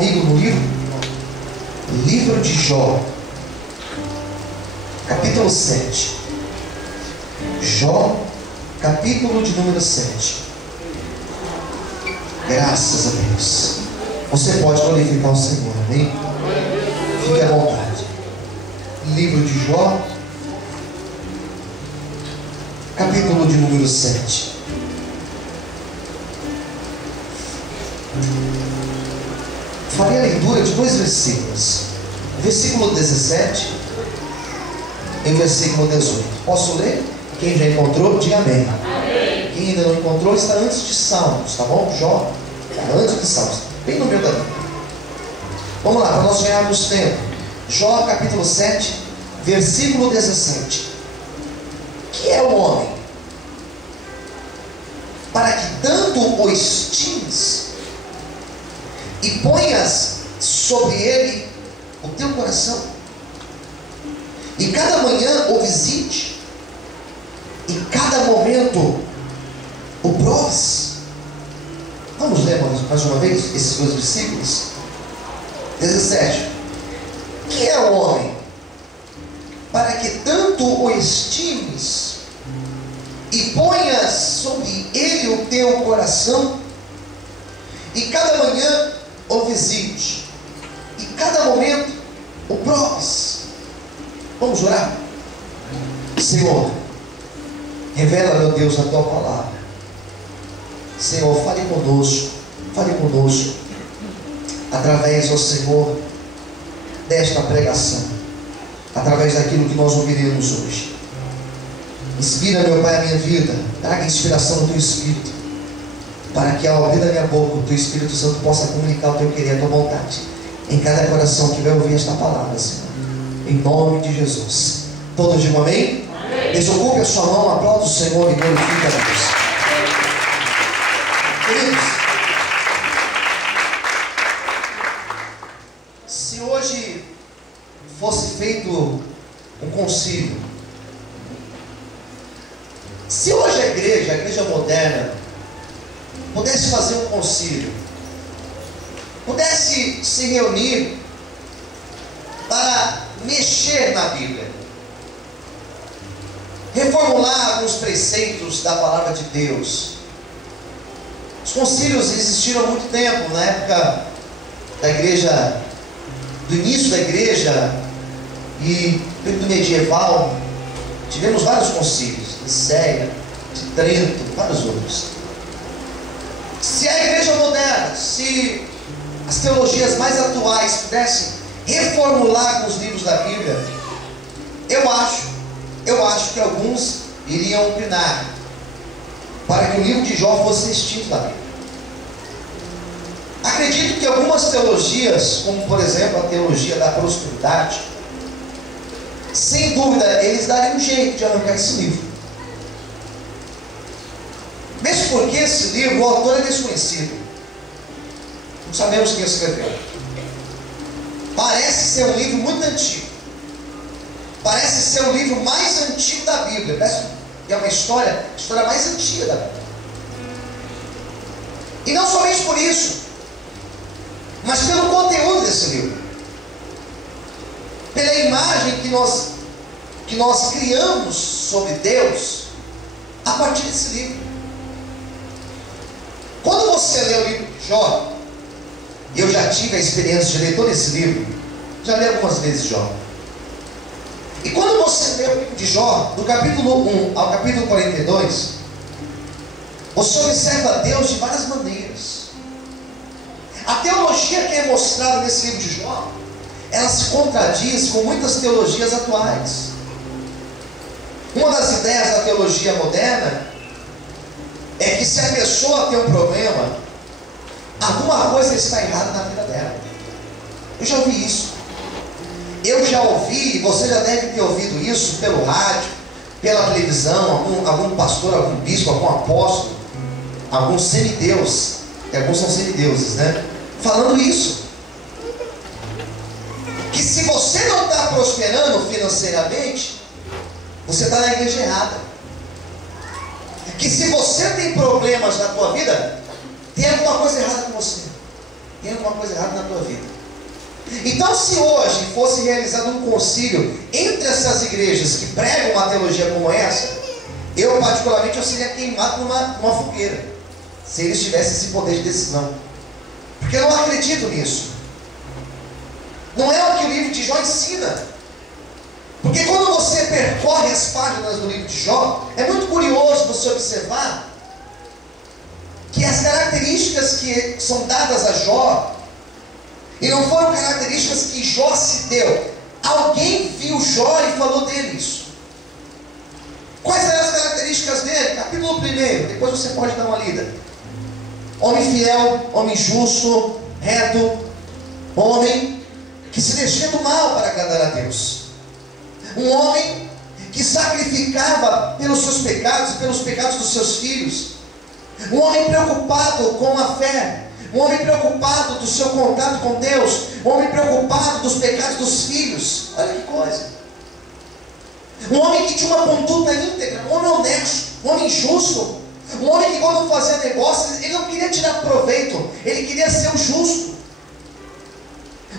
comigo no livro de Jó, capítulo 7. Jó, capítulo de número 7. Graças a Deus. Você pode glorificar o Senhor, amém? Fique à vontade. Livro de Jó, capítulo de número 7. Farei a leitura de dois versículos, versículo 17 e versículo 18. Posso ler? Quem já encontrou, diga amém. Amém. Quem ainda não encontrou, está antes de Salmos, tá bom? Jó, está antes de Salmos, bem no meio da Bíblia. Vamos lá, para nós ganharmos tempo. Jó, capítulo 7, versículo 17. Que é o homem, para que tanto o estimes e ponhas sobre ele o teu coração, e cada manhã o visite, e cada momento o proves. Vamos ler mais uma vez esses dois versículos. 17. Que é o homem, para que tanto o estimes e ponhas sobre ele o teu coração, e cada manhã o visite, e cada momento o proves. Vamos orar? Senhor, revela, meu Deus, a tua palavra. Senhor, fale conosco, através, ó Senhor, desta pregação, através daquilo que nós ouviremos hoje. Inspira, meu Pai, a minha vida, traga inspiração do teu Espírito, para que ao abrir da minha boca o teu Espírito Santo possa comunicar o teu querer, a tua vontade, em cada coração que vai ouvir esta palavra, Senhor, em nome de Jesus. Todos digam amém? Amém. Desocupe a sua mão, aplauda o Senhor e glorifique a Deus. Queridos, se hoje fosse feito um concílio, se hoje a igreja moderna, pudesse fazer um concílio, pudesse se reunir para mexer na Bíblia, reformular alguns preceitos da palavra de Deus. Os concílios existiram há muito tempo, na época da igreja, do início da igreja e período medieval. Tivemos vários concílios, de Nicéia, de Trento, vários outros. Se a igreja moderna, se as teologias mais atuais pudessem reformular os livros da Bíblia, eu acho que alguns iriam opinar para que o livro de Jó fosse extinto da Bíblia. Acredito que algumas teologias, como por exemplo a teologia da prosperidade, sem dúvida eles dariam um jeito de arrancar esse livro. Mesmo porque esse livro, o autor é desconhecido, não sabemos quem escreveu. Parece ser um livro muito antigo, parece ser o livro mais antigo da Bíblia. Parece que é uma história mais antiga da Bíblia. E não somente por isso, mas pelo conteúdo desse livro, pela imagem que nós criamos sobre Deus a partir desse livro. Quando você lê o livro de Jó, e eu já tive a experiência de ler todo esse livro, já li algumas vezes Jó. E quando você lê o livro de Jó, do capítulo 1 ao capítulo 42, você observa Deus de várias maneiras. A teologia que é mostrada nesse livro de Jó, ela se contradiz com muitas teologias atuais. Uma das ideias da teologia moderna é que se a pessoa tem um problema, alguma coisa está errada na vida dela. Eu já ouvi isso. Eu já ouvi, e você já deve ter ouvido isso pelo rádio, pela televisão, algum pastor, algum bispo, algum apóstolo, algum semideus, e alguns são semideuses, né? Falando isso. Que se você não está prosperando financeiramente, você está na igreja errada. Que se você tem problemas na tua vida, tem alguma coisa errada com você. tem alguma coisa errada na tua vida. Então, se hoje fosse realizado um concílio entre essas igrejas que pregam uma teologia como essa, eu particularmente eu seria queimado numa fogueira, se eles tivessem esse poder de decisão, porque eu não acredito nisso. Não é o que o livro de Jó ensina. Porque quando você percorre as páginas do livro de Jó, é muito curioso você observar que as características que são dadas a Jó, e não foram características que Jó se deu. Alguém viu Jó e falou dele isso. Quais eram as características dele? Capítulo 1, depois você pode dar uma lida. Homem fiel, homem justo, reto, homem que se desvia do mal para agradar a Deus. Um homem que sacrificava pelos seus pecados e pelos pecados dos seus filhos. Um homem preocupado com a fé. Um homem preocupado do seu contato com Deus. Um homem preocupado dos pecados dos filhos. Olha que coisa. Um homem que tinha uma conduta íntegra. Um homem honesto. Um homem justo. Um homem que quando fazia negócios, ele não queria tirar proveito. Ele queria ser o justo.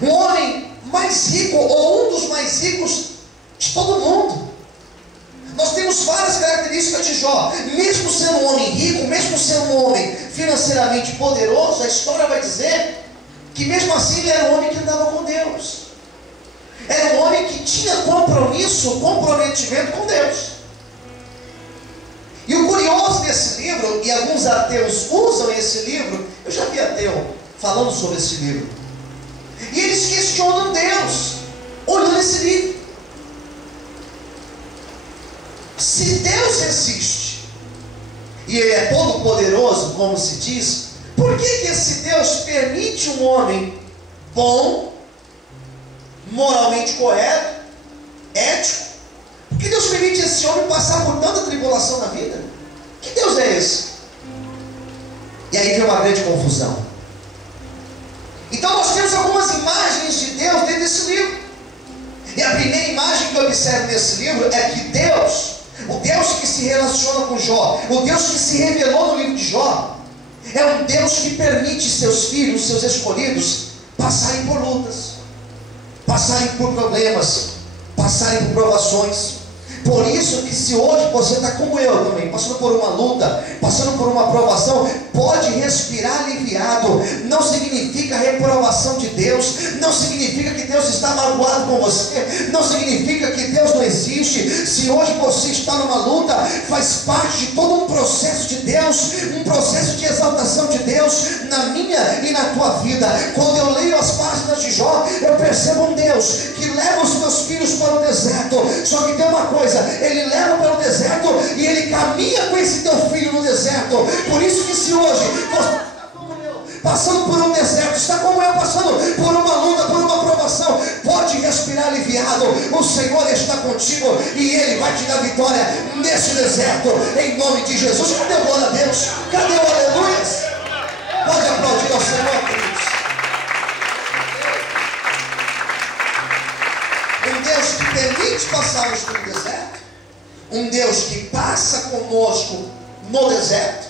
Um homem mais rico, ou um dos mais ricos de todo mundo. Nós temos várias características de Jó. Mesmo sendo um homem rico, mesmo sendo um homem financeiramente poderoso, a história vai dizer que mesmo assim ele era um homem que andava com Deus. Era um homem que tinha comprometimento com Deus. E o curioso desse livro, e alguns ateus usam esse livro, eu já vi ateu falando sobre esse livro, e eles questionam Deus olhando esse livro. Se Deus existe e Ele é todo poderoso, como se diz, por que esse Deus permite um homem bom, moralmente correto, ético? Por que Deus permite esse homem passar por tanta tribulação na vida? Que Deus é esse? E aí vem uma grande confusão. Então nós temos algumas imagens de Deus dentro desse livro. E a primeira imagem que eu observo nesse livro é que Deus, o Deus que se relaciona com Jó, o Deus que se revelou no livro de Jó, é um Deus que permite seus filhos, seus escolhidos, passarem por lutas, passarem por problemas, passarem por provações. Por isso que se hoje você está como eu também, passando por uma luta, passando por uma provação, pode respirar aliviado. Não significa reprovação de Deus, não significa que Deus está magoado com você, não significa que Deus não existe. Se hoje você está numa luta, faz parte de todo um processo de Deus, um processo de exaltação de Deus na minha e na tua vida. Quando eu leio as páginas de Jó, eu percebo um Deus que leva os seus filhos para o deserto. Só que tem uma coisa, Ele leva para o deserto e Ele caminha com esse teu filho no deserto. Por isso que se hoje você está como eu, passando por um deserto, está como eu passando por uma luta, por uma provação, pode respirar aliviado. O Senhor está contigo e Ele vai te dar vitória nesse deserto, em nome de Jesus. Cadê o glória a Deus? Cadê o aleluia? Pode aplaudir ao Senhor, queridos. Um Deus que permite passarmos pelo deserto, um Deus que passa conosco no deserto,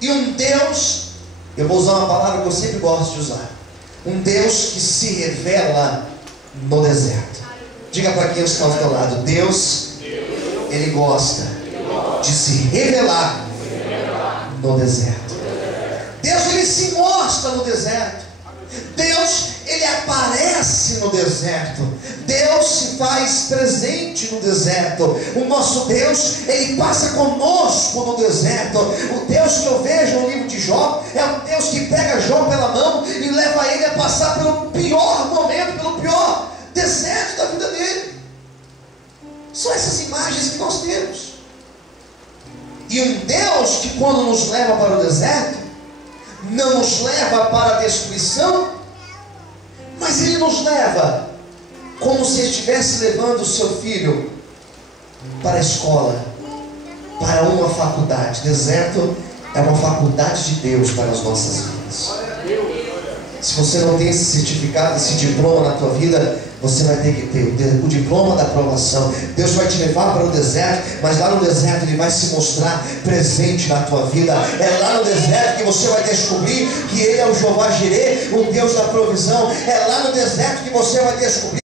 e um Deus, eu vou usar uma palavra que eu sempre gosto de usar, um Deus que se revela no deserto. Diga para quem está ao teu lado: Deus, Ele gosta de se revelar no deserto. Deus, Ele se mostra no deserto. Deus, Ele aparece no deserto. Deus se faz presente no deserto. O nosso Deus, Ele passa conosco no deserto. O Deus que eu vejo no livro de Jó é um Deus que pega Jó pela mão e leva ele a passar pelo pior momento, pelo pior deserto da vida dele. São essas imagens que nós temos. E um Deus que quando nos leva para o deserto, não nos leva para a destruição, mas Ele nos leva como se estivesse levando o seu filho para a escola, para uma faculdade. Deserto é uma faculdade de Deus para as nossas vidas. Se você não tem esse certificado, esse diploma na tua vida, você vai ter que ter o diploma da aprovação. Deus vai te levar para o deserto, mas lá no deserto Ele vai se mostrar presente na tua vida. É lá no deserto que você vai descobrir que Ele é o Jeová Jireh, o Deus da provisão. É lá no deserto que você vai descobrir